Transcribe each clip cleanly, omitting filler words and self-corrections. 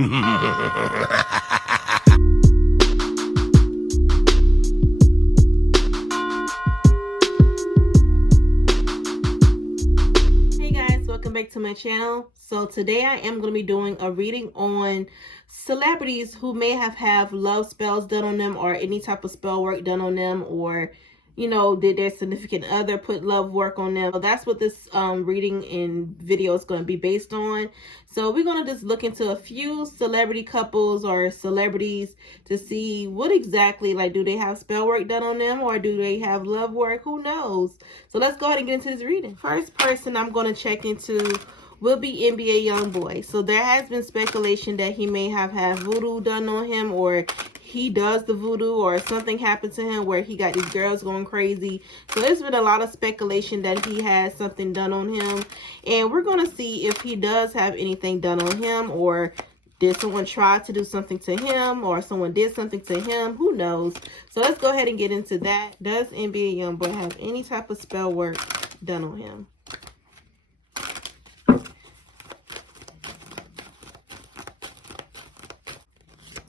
Hey guys, welcome back to my channel. So today I am going to be doing a reading on celebrities who may have love spells done on them or any type of spell work done on them, or did their significant other put love work on them. So that's what this reading and video is going to be based on. So we're going to just look into a few celebrity couples or celebrities to see what exactly, like, do they have spell work done on them or do they have love work? Who knows? So let's go ahead and get into this reading. First person I'm going to check into will be NBA YoungBoy. So there has been speculation that he may have had voodoo done on him, or he does the voodoo, or something happened to him where he got these girls going crazy. So there's been a lot of speculation that he has something done on him, and we're going to see if he does have anything done on him, or did someone try to do something to him, or someone did something to him. Who knows? So let's go ahead and get into that. Does NBA YoungBoy have any type of spell work done on him?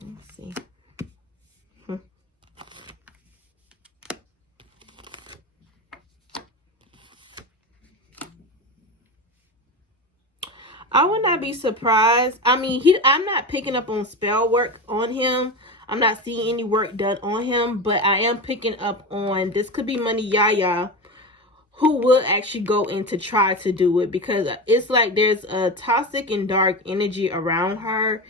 Let's see. I would not be surprised. I mean, I'm not picking up on spell work on him. I'm not seeing any work done on him, but I am picking up on, this could be Money Yaya, who will actually go in to try to do it, because it's like there's a toxic and dark energy around her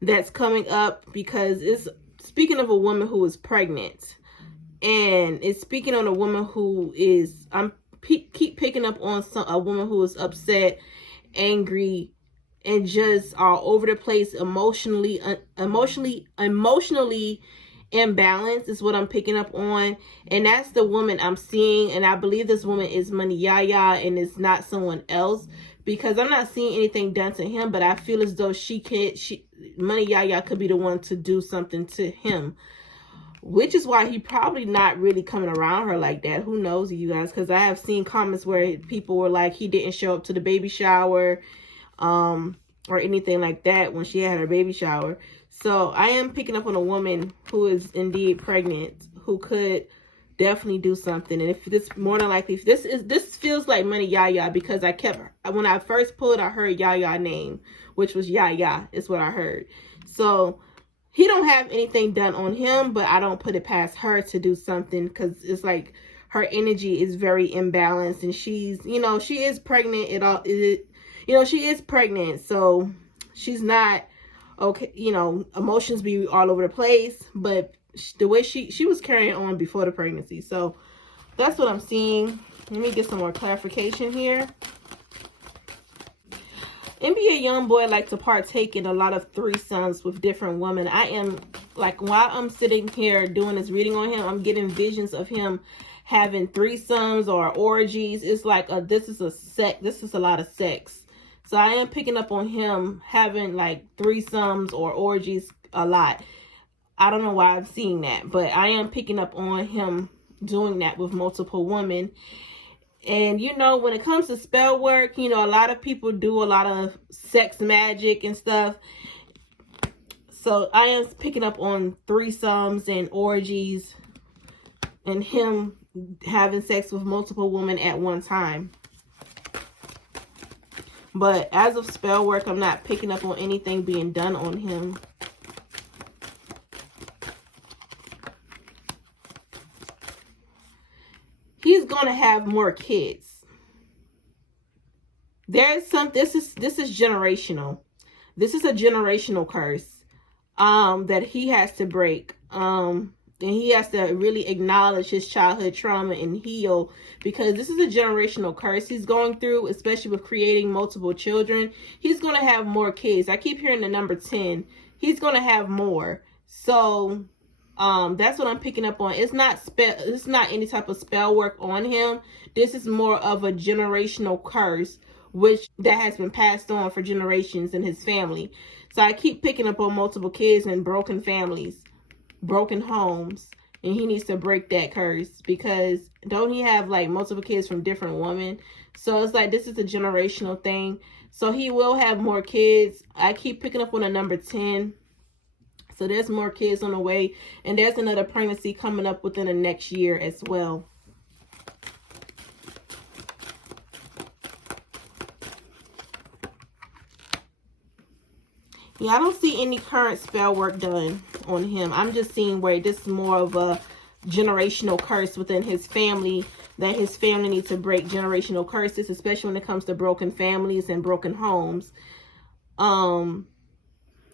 that's coming up, because it's speaking of a woman who is pregnant, and it's speaking on a woman who is, keep picking up on a woman who is upset, angry, and just all over the place, emotionally imbalanced is what I'm picking up on. And that's the woman I'm seeing, and I believe this woman is Money Yaya and it's not someone else, because I'm not seeing anything done to him, but I feel as though Money Yaya could be the one to do something to him, which is why he probably not really coming around her like that. Who knows, you guys? Because I have seen comments where people were like, he didn't show up to the baby shower, or anything like that when she had her baby shower. So I am picking up on a woman who is indeed pregnant, who could definitely do something. And if this, more than likely, this feels like Money Yaya, because when I first pulled, I heard Yaya name, which was Yaya, is what I heard. So he don't have anything done on him, but I don't put it past her to do something, because it's like her energy is very imbalanced, and she's, she is pregnant. She is pregnant, so she's not okay. Emotions be all over the place, but the way she was carrying on before the pregnancy. So that's what I'm seeing. Let me get some more clarification here. NBA YoungBoy like to partake in a lot of threesomes with different women. I am, like, while I'm sitting here doing this reading on him, I'm getting visions of him having threesomes or orgies. It's like this is a lot of sex. So I am picking up on him having like threesomes or orgies a lot. I don't know why I'm seeing that, but I am picking up on him doing that with multiple women. And, when it comes to spell work, a lot of people do a lot of sex magic and stuff. So I am picking up on threesomes and orgies and him having sex with multiple women at one time. But as of spell work, I'm not picking up on anything being done on him. He's going to have more kids. This is generational. This is a generational curse that he has to break. And he has to really acknowledge his childhood trauma and heal, because this is a generational curse he's going through, especially with creating multiple children. He's going to have more kids. I keep hearing the number 10. He's going to have more. So that's what I'm picking up on. It's not any type of spell work on him. This is more of a generational curse, that has been passed on for generations in his family. So I keep picking up on multiple kids and broken families, broken homes, and he needs to break that curse, because don't he have like multiple kids from different women? So it's like this is a generational thing. So he will have more kids. I keep picking up on a number 10. So there's more kids on the way. And there's another pregnancy coming up within the next year as well. Yeah, I don't see any current spell work done on him. I'm just seeing where this is more of a generational curse within his family, that his family needs to break generational curses, especially when it comes to broken families and broken homes.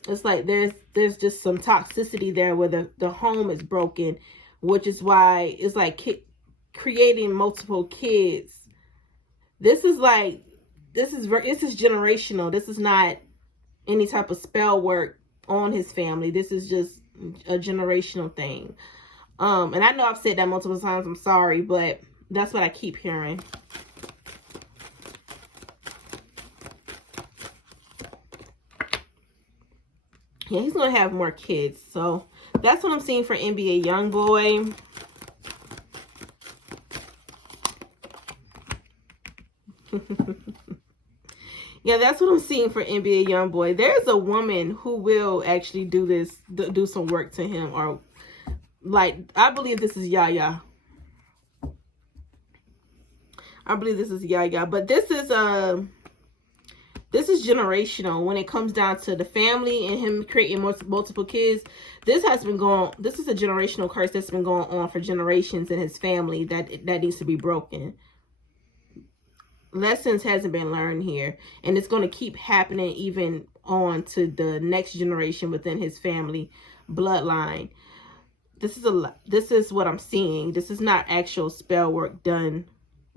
It's like there's just some toxicity there where the home is broken, which is why it's like creating multiple kids. This is generational. This is not any type of spell work on his family. This is just a generational thing. And I know I've said that multiple times. I'm sorry, but that's what I keep hearing. Yeah, he's going to have more kids. So that's what I'm seeing for NBA YoungBoy. Yeah, that's what I'm seeing for NBA YoungBoy. There's a woman who will actually do this, do some work to him. Or, like, I believe this is Yaya. I believe this is Yaya. But this is generational when it comes down to the family and him creating multiple kids. This is a generational curse that's been going on for generations in his family that needs to be broken. Lessons hasn't been learned here, and it's going to keep happening even on to the next generation within his family bloodline. This is what I'm seeing. This is not actual spell work done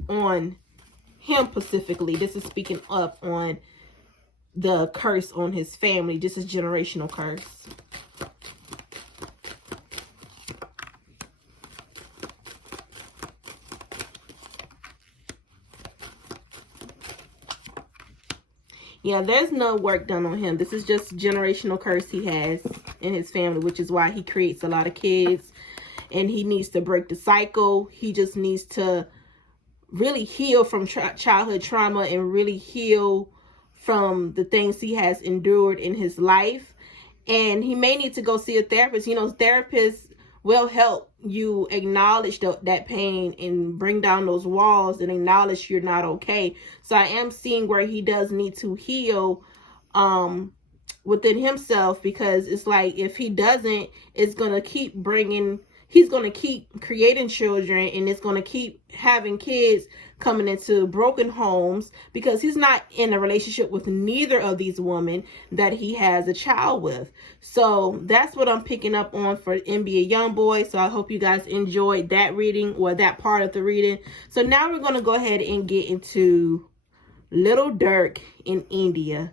on him specifically. This is speaking up on the curse on his family. This is generational curse. Yeah, there's no work done on him. This is just generational curse he has in his family, which is why he creates a lot of kids. And he needs to break the cycle. He just needs to really heal from childhood trauma and really heal from the things he has endured in his life. And he may need to go see a therapist. You know, therapists will help you acknowledge that pain and bring down those walls and acknowledge you're not okay. So I am seeing where he does need to heal within himself, because it's like if he doesn't, it's going to keep he's going to keep creating children, and it's going to keep having kids coming into broken homes, because he's not in a relationship with neither of these women that he has a child with. So that's what I'm picking up on for NBA YoungBoy. So I hope you guys enjoyed that reading, or that part of the reading. So now we're going to go ahead and get into Lil Durk and India.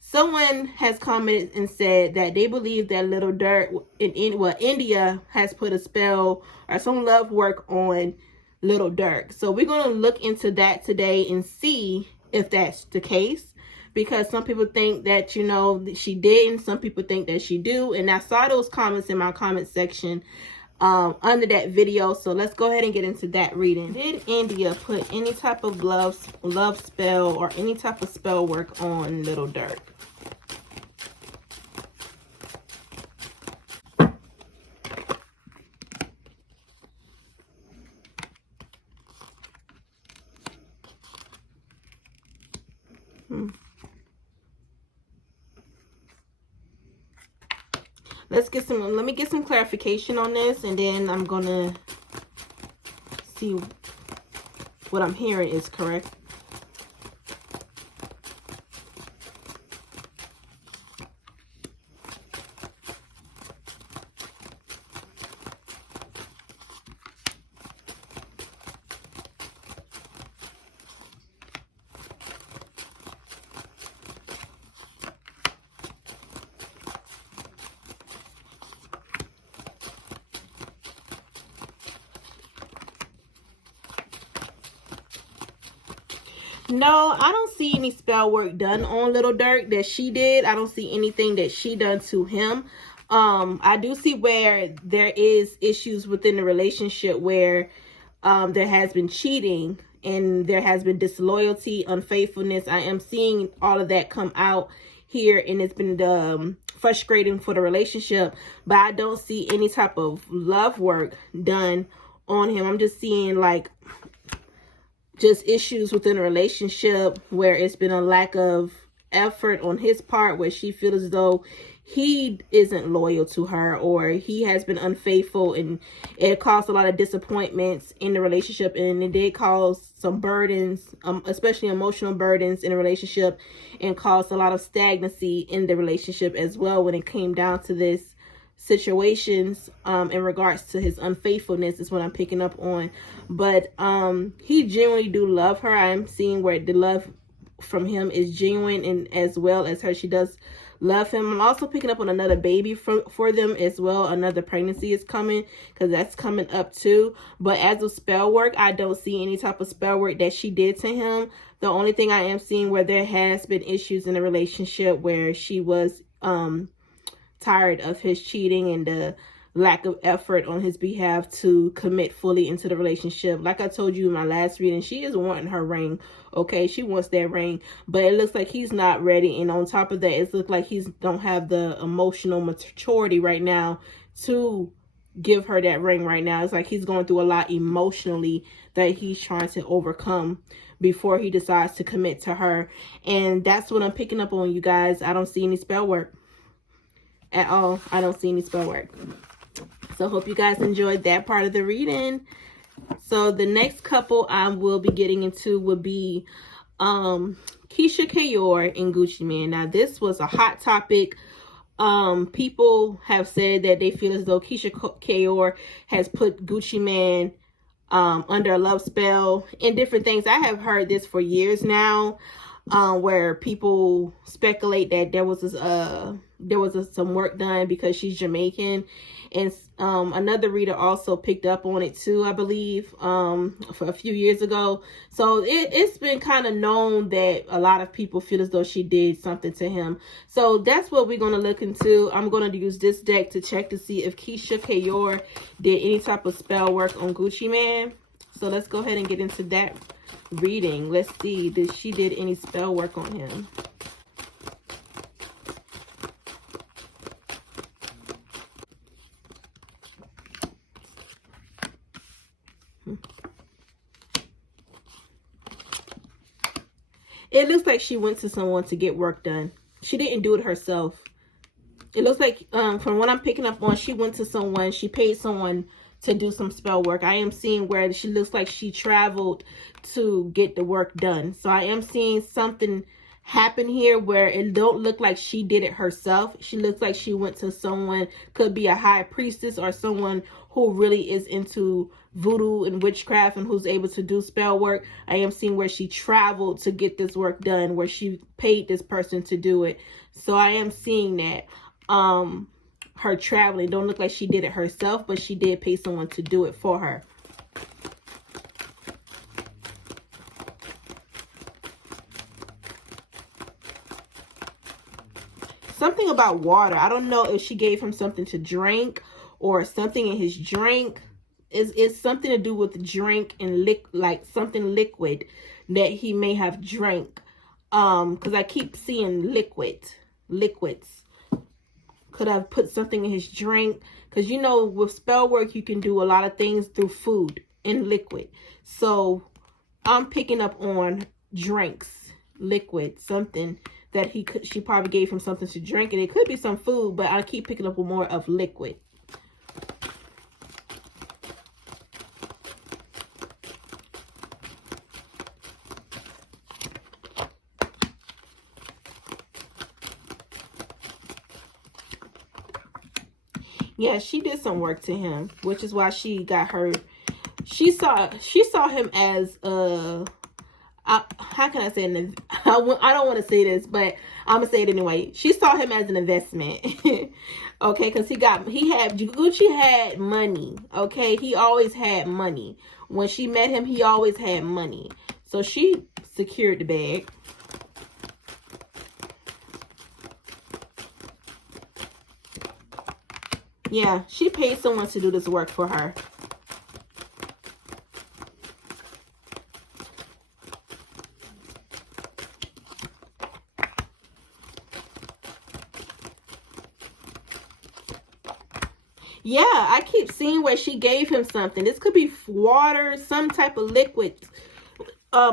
Someone has commented and said that they believe that Lil Durk India has put a spell or some love work on Lil Durk. So we're going to look into that today and see if that's the case, because some people think that, you know, she didn't. Some people think that she do. And I saw those comments in my comment section under that video. So let's go ahead and get into that reading. Did India put any type of love spell or any type of spell work on Lil Durk? Let me get some clarification on this, and then I'm gonna see what I'm hearing is correct. No, I don't see any spell work done on Lil Durk that she did. I don't see anything that she done to him. I do see where there is issues within the relationship where there has been cheating, and there has been disloyalty, unfaithfulness. I am seeing all of that come out here, and it's been frustrating for the relationship, but I don't see any type of love work done on him. I'm just seeing like just issues within a relationship where it's been a lack of effort on his part, where she feels as though he isn't loyal to her, or he has been unfaithful, and it caused a lot of disappointments in the relationship, and it did cause some burdens, especially emotional burdens in a relationship, and caused a lot of stagnancy in the relationship as well when it came down to this situations in regards to his unfaithfulness is what I'm picking up on. But he genuinely do love her. I am seeing where the love from him is genuine, and as well as her, she does love him. I'm also picking up on another baby for them as well. Another pregnancy is coming, because that's coming up too. But as of spell work, I don't see any type of spell work that she did to him. The only thing I am seeing where there has been issues in the relationship where she was tired of his cheating and the lack of effort on his behalf to commit fully into the relationship. Like I told you in my last reading, she is wanting her ring. Okay, she wants that ring, but it looks like he's not ready. And on top of that, it looks like he's don't have the emotional maturity right now to give her that ring right now. It's like he's going through a lot emotionally that he's trying to overcome before he decides to commit to her. And that's what I'm picking up on, you guys. I don't see any spell work at all. I don't see any spell work. So hope you guys enjoyed that part of the reading. So the next couple I will be getting into would be Keyshia Ka'oir and Gucci Mane. Now this was a hot topic. People have said that they feel as though Keyshia Ka'oir has put Gucci Mane under a love spell and different things. I have heard this for years now, where people speculate that there was some work done because she's Jamaican. And another reader also picked up on it too, I believe, for a few years ago. So it's been kind of known that a lot of people feel as though she did something to him. So that's what we're going to look into. I'm going to use this deck to check to see if Keyshia Ka'oir did any type of spell work on Gucci Mane. So let's go ahead and get into that reading. Let's see if she did any spell work on him. It looks like she went to someone to get work done. She didn't do it herself. It looks like, from what I'm picking up on, she went to someone. She paid someone to do some spell work. I am seeing where she looks like she traveled to get the work done. So I am seeing something happen here where it don't look like she did it herself. She looks like she went to someone, could be a high priestess or someone who really is into voodoo and witchcraft and who's able to do spell work. I am seeing where she traveled to get this work done, where she paid this person to do it. So I am seeing that her traveling don't look like she did it herself, but she did pay someone to do it for her. Something about water. I don't know if she gave him something to drink or something in his drink. It's something to do with drink and like something liquid that he may have drank. Because I keep seeing liquids. Could have put something in his drink. Because you know, with spell work, you can do a lot of things through food and liquid. So I'm picking up on drinks, liquid, something that she probably gave him something to drink, and it could be some food, but I keep picking up more of liquid. Yeah, she did some work to him, which is why she got hurt. She saw him as how can I say it? I don't want to say this, but I'm gonna say it anyway. She saw him as an investment. Okay, because Gucci had money. Okay, he always had money. When she met him, he always had money. So she secured the bag. Yeah, she paid someone to do this work for her. Yeah, I keep seeing where she gave him something. This could be water, some type of liquid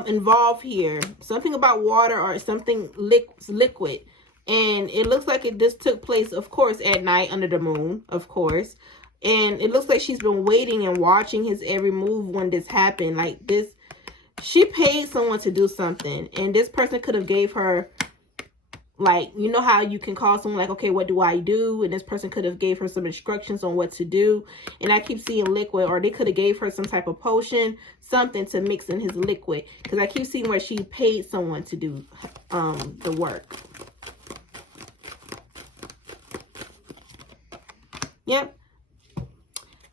involved here. Something about water or something liquid. And it looks like this took place, of course, at night under the moon, of course. And it looks like she's been waiting and watching his every move when this happened. Like this, she paid someone to do something. And this person could have gave her, like, you know how you can call someone like, okay, what do I do? And this person could have gave her some instructions on what to do. And I keep seeing liquid, or they could have gave her some type of potion, something to mix in his liquid. Because I keep seeing where she paid someone to do the work. Yep.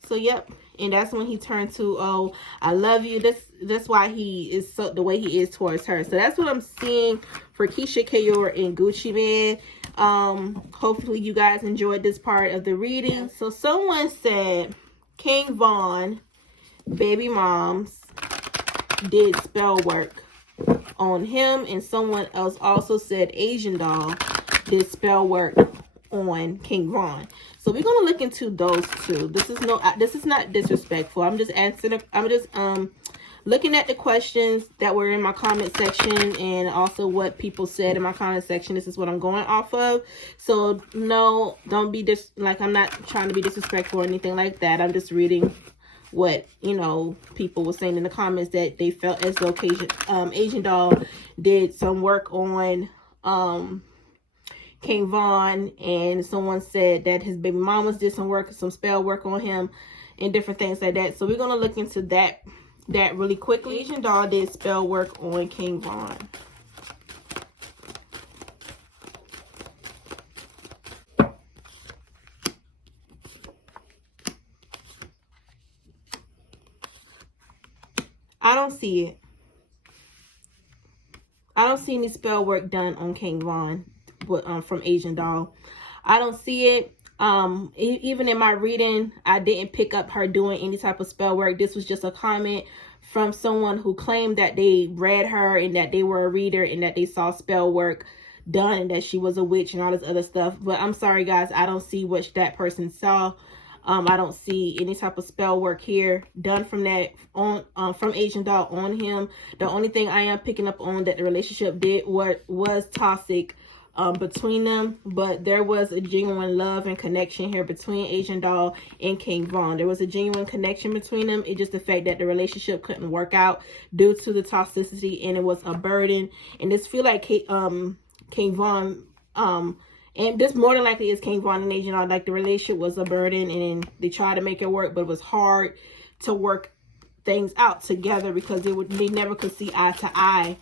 So, yep. And that's when he turned to, oh, I love you. That's why he is so the way he is towards her. So that's what I'm seeing for Keyshia Ka'oir and Gucci Mane. Hopefully you guys enjoyed this part of the reading. So someone said King Von baby moms did spell work on him, and someone else also said Asian Doll did spell work on King Von. So we're gonna look into those two. This is not disrespectful. I'm just answering. I'm just looking at the questions that were in my comment section, and also what people said in my comment section. This is what I'm going off of. So no, don't be like, I'm not trying to be disrespectful or anything like that. I'm just reading what, you know, people were saying in the comments, that they felt as though Asian Doll did some work on King Von, and someone said that his baby mamas did some work, some spell work on him, and different things like that. So we're gonna look into that really quickly. Asian Doll did spell work on King Von. I don't see it. I don't see any spell work done on King Von from Asian Doll. I don't see it. Even in my reading, I didn't pick up her doing any type of spell work. This was just a comment from someone who claimed that they read her and that they were a reader and that they saw spell work done and that she was a witch and all this other stuff. But I'm sorry, guys, I don't see what that person saw. I don't see any type of spell work here done from that from Asian Doll on him. The only thing I am picking up on that the relationship was toxic between them, but there was a genuine love and connection here between Asian Doll and King Von. There was a genuine connection between them. It's just the fact that the relationship couldn't work out due to the toxicity, and it was a burden. And this feel like King Von and this more than likely is King Von and Asian Doll, like the relationship was a burden, and they tried to make it work, but it was hard to work things out together because they never could see eye to eye.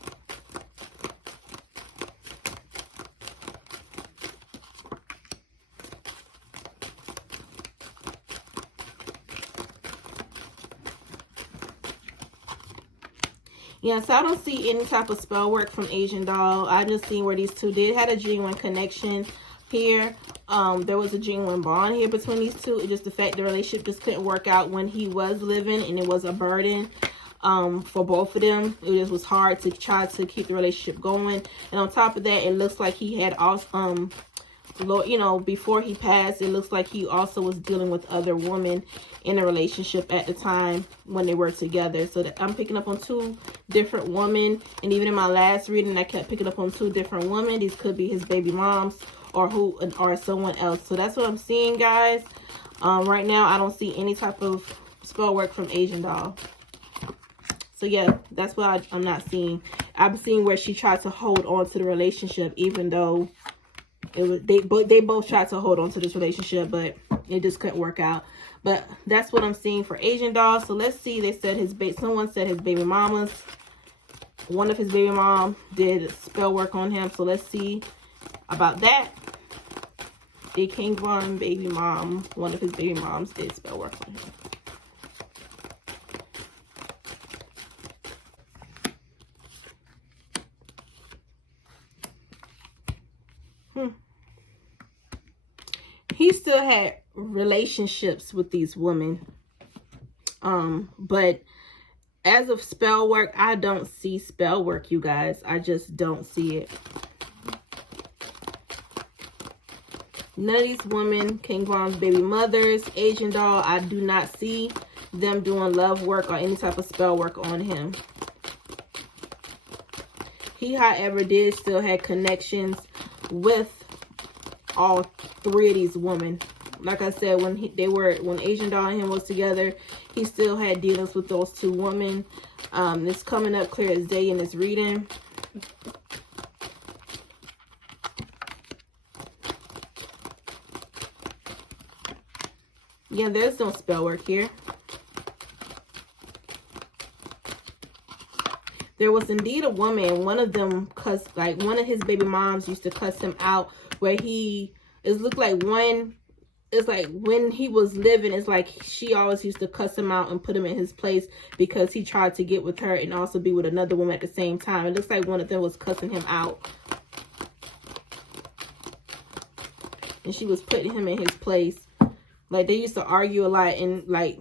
Yeah, so I don't see any type of spell work from Asian Doll. I just see where these two did had a genuine connection here. There was a genuine bond here between these two. It's just the fact the relationship just couldn't work out when he was living, and it was a burden for both of them. It just was hard to try to keep the relationship going. And on top of that, it looks like he had also, you know, before he passed, it looks like he also was dealing with other women in a relationship at the time when they were together. So that I'm picking up on two different women, and even in my last reading I kept picking up on two different women. These could be his baby moms or someone else. So that's what I'm seeing, guys. Right now I don't see any type of spell work from Asian Doll. So yeah, that's what I'm not seeing. I'm seeing where she tried to hold on to the relationship, even though it was they both tried to hold on to this relationship, but it just couldn't work out. But that's what I'm seeing for Asian Doll. So let's see. They said someone said his baby mamas, one of his baby mom did spell work on him. So let's see about that. Did King Von baby mom, one of his baby moms did spell work on him? He still had relationships with these women, but as of spell work, I don't see spell work, you guys. I just don't see it. None of these women, King Von's baby mothers, Asian doll, I do not see them doing love work or any type of spell work on him. He, however, did still have connections with all three of these women. Like I said, when Asian doll and him was together, he still had dealings with those two women. It's coming up clear as day in this reading. Yeah, there's no spell work here. There was indeed a woman, one of them cussed, like one of his baby moms used to cuss him out, where it's like when he was living, it's like she always used to cuss him out and put him in his place because he tried to get with her and also be with another woman at the same time. It looks like one of them was cussing him out. And she was putting him in his place. Like, they used to argue a lot and, like,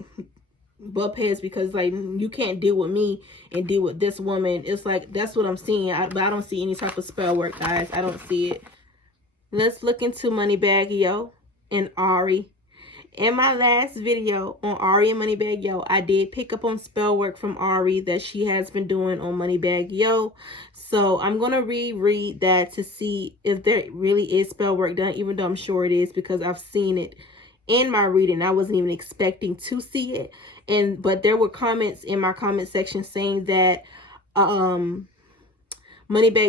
butt heads because, like, you can't deal with me and deal with this woman. It's like, that's what I'm seeing. But I don't see any type of spell work, guys. I don't see it. Let's look into Moneybagg Yo and Ari. In my last video on Ari and Moneybagg Yo, I did pick up on spell work from Ari that she has been doing on Moneybagg Yo. So I'm going to reread that to see if there really is spell work done, even though I'm sure it is because I've seen it in my reading. I wasn't even expecting to see it. But there were comments in my comment section saying that Moneybagg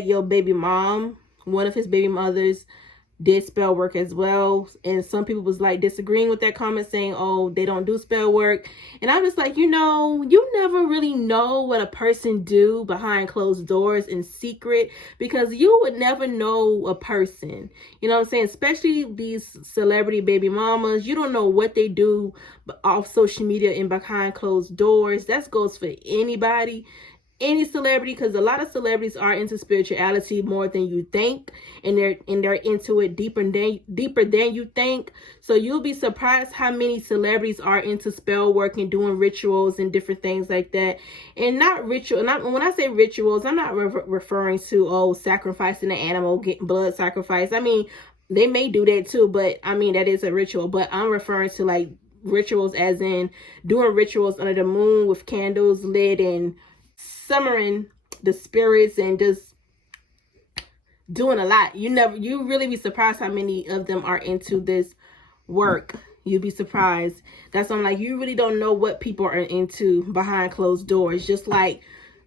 Yo baby mom, one of his baby mothers, did spell work as well. And some people was like disagreeing with that comment, saying, oh, they don't do spell work. And I was like, you know, you never really know what a person do behind closed doors in secret, because you would never know a person, you know what I'm saying? Especially these celebrity baby mamas, you don't know what they do off social media and behind closed doors. That goes for anybody, any celebrity, because a lot of celebrities are into spirituality more than you think, and they're into it deeper than you think. So you'll be surprised how many celebrities are into spell work and doing rituals and different things like that. And not ritual, when I say rituals, I'm not referring to sacrificing an animal, getting blood sacrifice. I mean, they may do that too, but I mean, that is a ritual. But I'm referring to like rituals as in doing rituals under the moon with candles lit and summoning the spirits and just doing a lot. You really be surprised how many of them are into this work. You'd be surprised. That's why I'm like, you really don't know what people are into behind closed doors. Just like,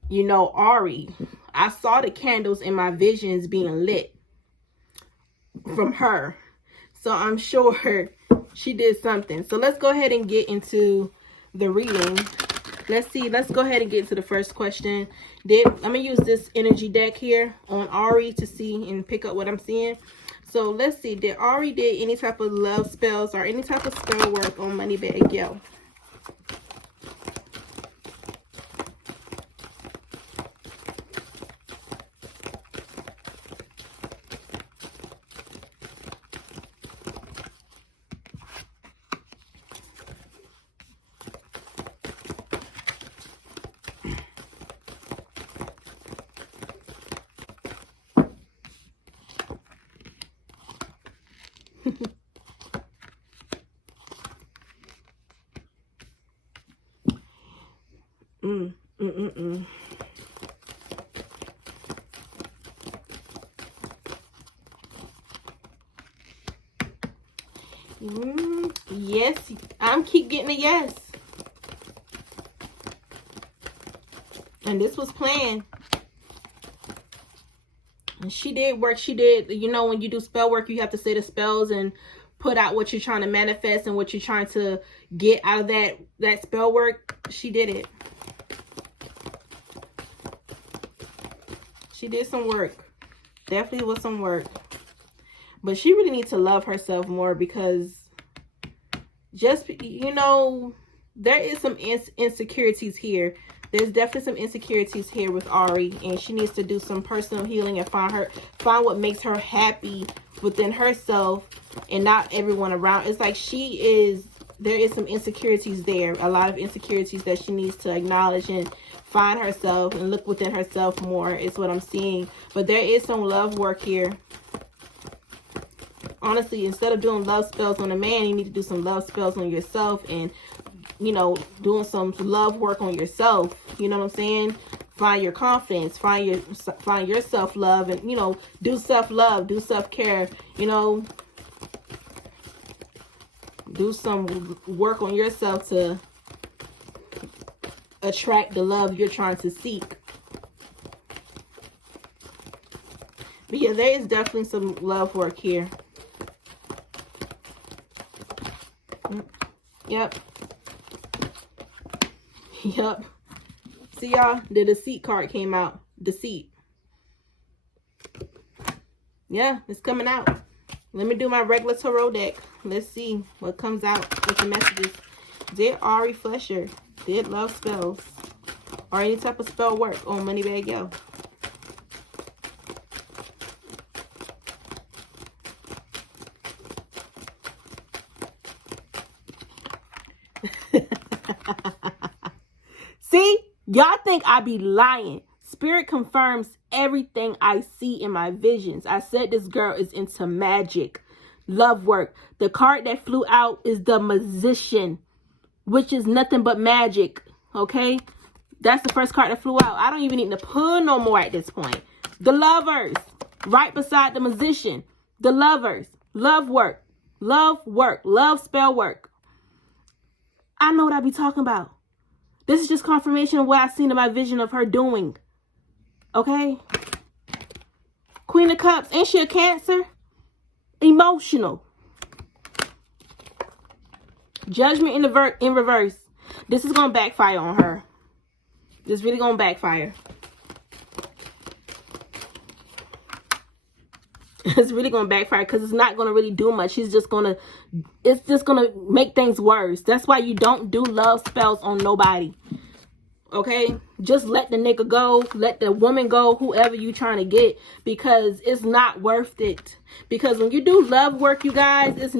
you know, Ari, I saw the candles in my visions being lit from her, so I'm sure she did something. So let's go ahead and get into the reading. Let's go ahead and get into the first question. I'm gonna use this energy deck here on Ari to see and pick up what I'm seeing. So let's see, did Ari did any type of love spells or any type of spell work on Moneybagg Yo? Yes, I'm keep getting a yes. And this was planned. And she did work. She did, you know, when you do spell work, you have to say the spells and put out what you're trying to manifest and what you're trying to get out of that spell work. She did it. She did some work. Definitely was some work. But she really needs to love herself more, because just, you know, there is some insecurities here. There's definitely some insecurities here with Ari, and she needs to do some personal healing and find what makes her happy within herself and not everyone around. It's like there is some insecurities there, a lot of insecurities that she needs to acknowledge and find herself and look within herself more is what I'm seeing. But there is some love work here. honestly, instead of doing love spells on a man, you need to do some love spells on yourself, and, you know, doing some love work on yourself. You know what I'm saying? Find your confidence, find your self-love, and, you know, do self-love, do self-care, you know, do some work on yourself to attract the love you're trying to seek. But yeah, there is definitely some love work here. Yep. Yep. See, y'all, the deceit card came out. Deceit. Yeah, it's coming out. Let me do my regular tarot deck. Let's see what comes out with the messages. Did Ari Fletcher did love spells or any type of spell work on Moneybagg Yo? See, y'all think I be lying. Spirit confirms everything I see in my visions. I said this girl is into magic, love work. The card that flew out is the Magician, which is nothing but magic. Okay, that's the first card that flew out. I don't even need to pull no more at this point. The Lovers, right beside the Magician. The Lovers, love work, love spell work. I know what I be talking about. This is just confirmation of what I seen in my vision of her doing. Okay? Queen of Cups. Ain't she a Cancer? Emotional. Judgment in reverse. This is going to backfire on her. This is really going to backfire. It's really going to backfire because it's not going to really do much. It's just going to make things worse. That's why you don't do love spells on nobody. Okay? Just let the nigga go. Let the woman go, whoever you trying to get, because it's not worth it. Because when you do love work, you guys, it's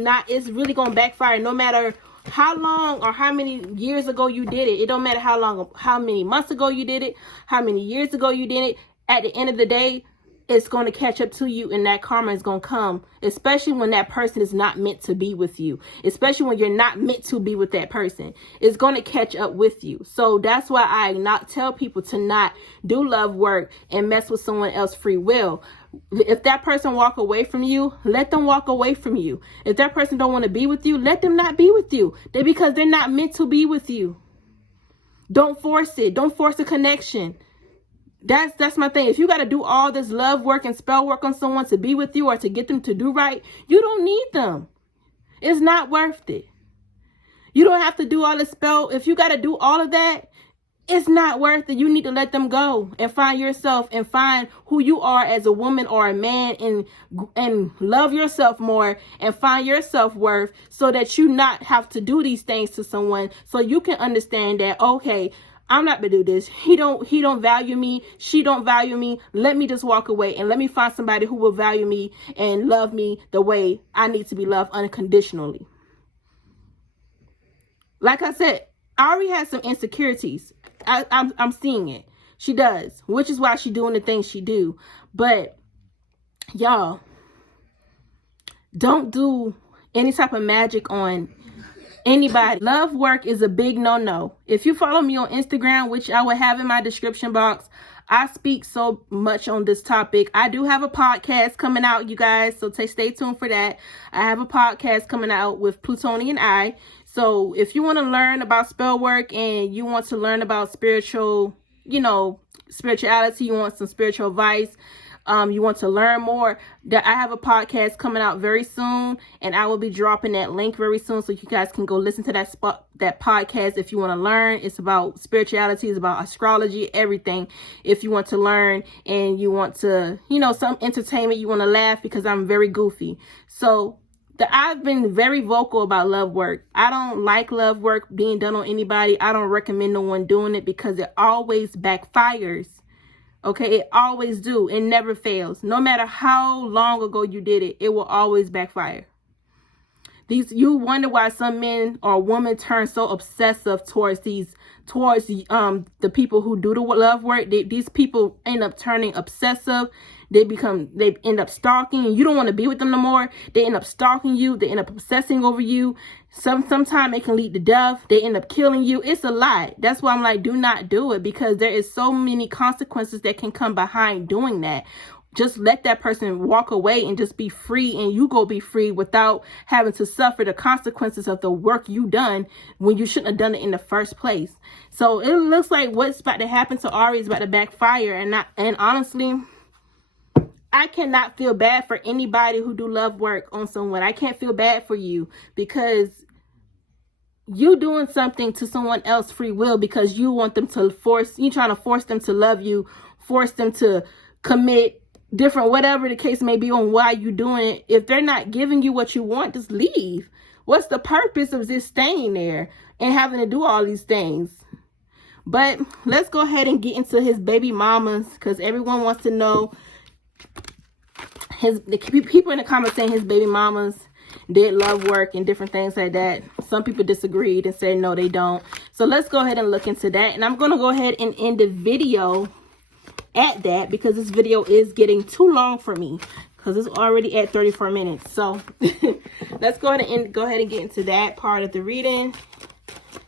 really going to backfire no matter how long or how many years ago you did it. It don't matter how many months ago you did it, how many years ago you did it. At the end of the day, it's going to catch up to you, and that karma is going to come, especially when that person is not meant to be with you, especially when you're not meant to be with that person. It's going to catch up with you. So that's why I not tell people to not do love work and mess with someone else's free will. If that person walk away from you, let them walk away from you. If that person don't want to be with you, let them not be with you. Because they're not meant to be with you. Don't force it. Don't force a connection. That's my thing. If you got to do all this love work and spell work on someone to be with you or to get them to do right, you don't need them. It's not worth it. You don't have to do all this spell. If you got to do all of that, it's not worth it. You need to let them go and find yourself and find who you are as a woman or a man, and love yourself more and find your self-worth, so that you not have to do these things to someone, so you can understand that, okay, I'm not gonna do this. He don't value me. She don't value me. Let me just walk away and let me find somebody who will value me and love me the way I need to be loved, unconditionally. Like I said, Ari has some insecurities. I'm seeing it. She does, which is why she's doing the things she do. But y'all, don't do any type of magic on anybody. Love work is a big no-no. If you follow me on Instagram, which I will have in my description box, I speak so much on this topic. I do have a podcast coming out, you guys, so stay tuned for that. I have a podcast coming out with Plutonian I. So if you want to learn about spell work and you want to learn about spirituality, you want some spiritual advice, you want to learn more, that I have a podcast coming out very soon, and I will be dropping that link very soon, so you guys can go listen to that podcast if you want to learn. It's about spirituality, it's about astrology, everything. If you want to learn and you want to, some entertainment, you want to laugh, because I'm very goofy. So I've been very vocal about love work. I don't like love work being done on anybody. I don't recommend no one doing it, because it always backfires. Okay, it always do. It never fails. No matter how long ago you did it, it will always backfire. You wonder why some men or women turn so obsessive towards the people who do the love work. These people end up turning obsessive. They end up stalking, and you don't want to be with them no more. They end up stalking you. They end up obsessing over you. Sometimes it can lead to death. They end up killing you. It's a lot. That's why I'm like, do not do it, because there is so many consequences that can come behind doing that. Just let that person walk away and just be free, and you go be free without having to suffer the consequences of the work you done when you shouldn't have done it in the first place. So it looks like what's about to happen to Ari is about to backfire. And honestly, I cannot feel bad for anybody who do love work on someone. I can't feel bad for you, because you doing something to someone else free will, because you want them to trying to force them to love you, force them to commit different, whatever the case may be on why you doing it. If they're not giving you what you want, just leave. What's the purpose of just staying there and having to do all these things? But let's go ahead and get into his baby mamas, because everyone wants to know. The people in the comments saying his baby mamas did love work and different things like that. Some people disagreed and said no, they don't. So let's go ahead and look into that. And I'm going to go ahead and end the video at that, because this video is getting too long for me, because it's already at 34 minutes. So let's go ahead and get into that part of the reading.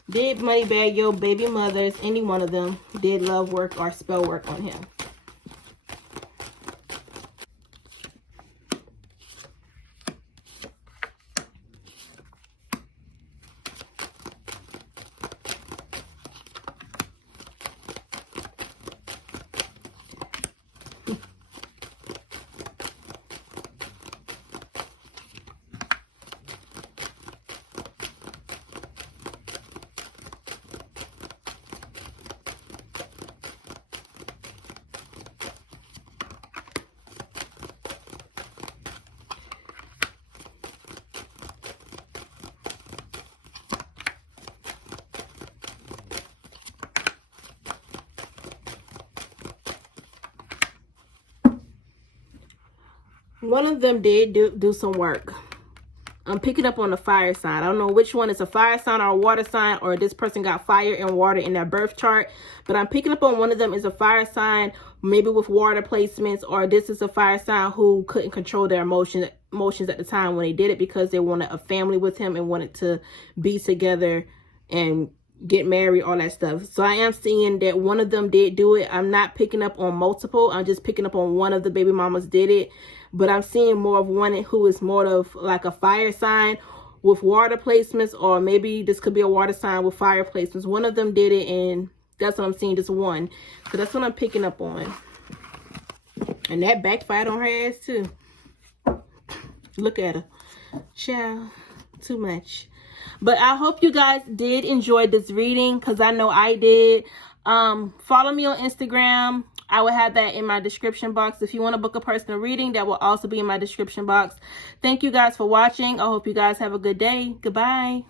Did Moneybagg Yo baby mothers, any one of them, did love work or spell work on him? One of them did do some work. I'm picking up on the fire sign. I don't know which one is a fire sign or a water sign, or this person got fire and water in their birth chart. But I'm picking up on one of them is a fire sign, maybe with water placements, or this is a fire sign who couldn't control their emotions at the time when they did it, because they wanted a family with him and wanted to be together and get married, all that stuff. So I am seeing that one of them did do it. I'm not picking up on multiple. I'm just picking up on one of the baby mamas did it. But I'm seeing more of one who is more of like a fire sign with water placements, or maybe this could be a water sign with fire placements. One of them did it, and that's what I'm seeing, just one. So that's what I'm picking up on. And that backfired on her ass too. Look at her. Child, too much. But I hope you guys did enjoy this reading, because I know I did. Follow me on Instagram. I will have that in my description box. If you want to book a personal reading, that will also be in my description box. Thank you guys for watching. I hope you guys have a good day. Goodbye.